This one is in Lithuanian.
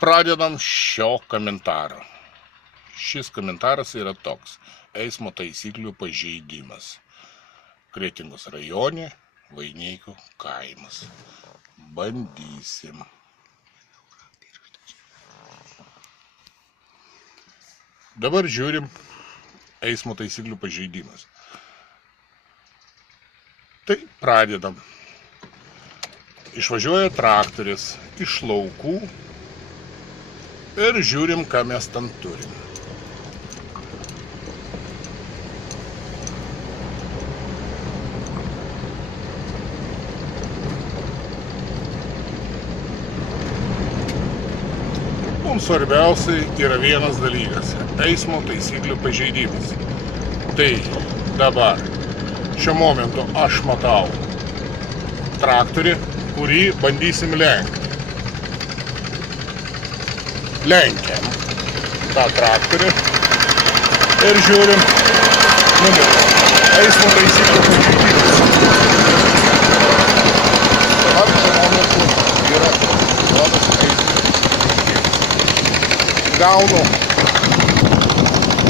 Pradedam šio komentaro. Šis komentaras yra toks. Eismo taisyklių pažeidimas. Kretingos rajone, Vaineikų kaimas. Bandysim. Dabar žiūrim eismo taisyklių pažeidimas. Tai pradedam. Išvažiuoja traktorius iš laukų ir žiūrim, ką mes ten turim. Mums svarbiausiai yra vienas dalykas – eismo taisyklių pažeidimas. Tai dabar, šiuo momentu aš matau traktorį, kurį bandysim lenkti. Lenkiam tą traktorį ir žiūrim numerį. Eismo taisyklių pažeidimas. Dabar šiuo momentu yra rodosi eismo. Gaunu